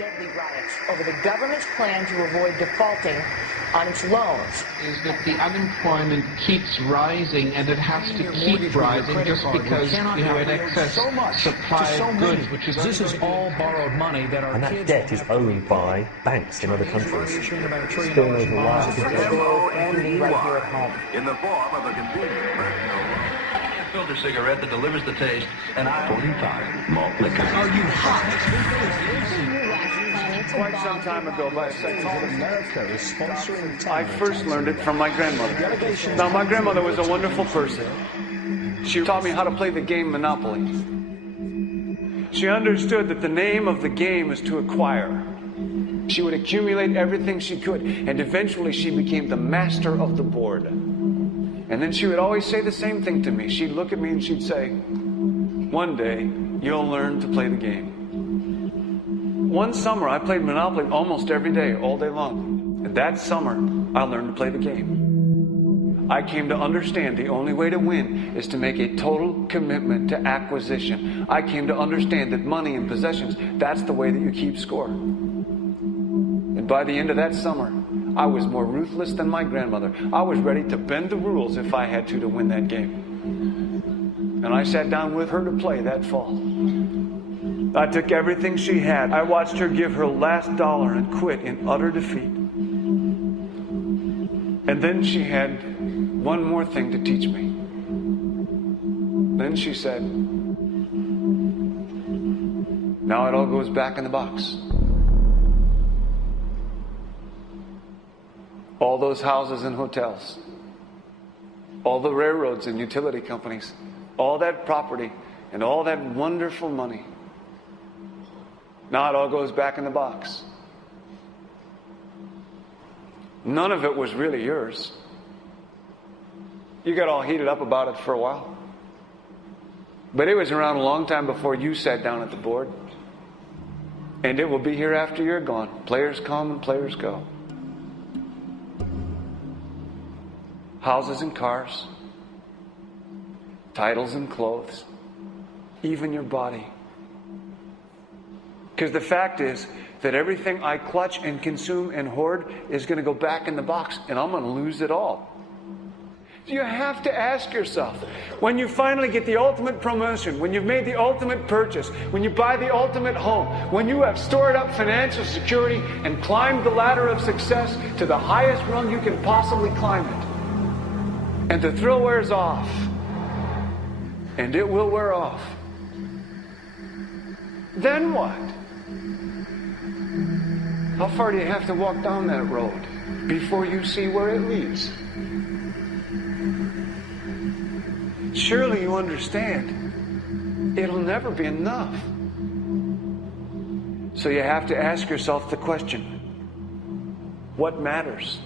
deadly riots over the government's plan to avoid defaulting on its loans. Is that the unemployment keeps rising, and it has to keep rising just because you have an excess supply of goods, which is this is all borrowed money that our and that debt is owned by banks in other countries. Still over M-O-N-E-Y, in the form of a convenient personal loan. Filter cigarette that delivers the taste, and 45 malt liquor. Are you hot? Quite some time ago, by a second, America is sponsoring I first learned it from my grandmother. Now, my grandmother was a wonderful person. She taught me how to play the game Monopoly. She understood that the name of the game is to acquire. She would accumulate everything she could, and eventually she became the master of the board. And then she would always say the same thing to me. She'd look at me and she'd say, "One day, you'll learn to play the game." One summer, I played Monopoly almost every day, all day long. And that summer, I learned to play the game. I came to understand the only way to win is to make a total commitment to acquisition. I came to understand that money and possessions, that's the way that you keep score. And by the end of that summer, I was more ruthless than my grandmother. I was ready to bend the rules if I had to win that game. And I sat down with her to play that fall. I took everything she had. I watched her give her last dollar and quit in utter defeat. And then she had one more thing to teach me. Then she said, "Now it all goes back in the box." All those houses and hotels, all the railroads and utility companies, all that property and all that wonderful money. Now it all goes back in the box. None of it was really yours. You got all heated up about it for a while. But it was around a long time before you sat down at the board. And it will be here after you're gone. Players come and players go. Houses and cars, titles and clothes, even your body. Because the fact is that everything I clutch and consume and hoard is going to go back in the box, and I'm going to lose it all. You have to ask yourself, when you finally get the ultimate promotion, when you've made the ultimate purchase, when you buy the ultimate home, when you have stored up financial security and climbed the ladder of success to the highest rung you can possibly climb it, and the thrill wears off, and it will wear off, then what? How far do you have to walk down that road before you see where it leads? Surely you understand, it'll never be enough. So you have to ask yourself the question, what matters?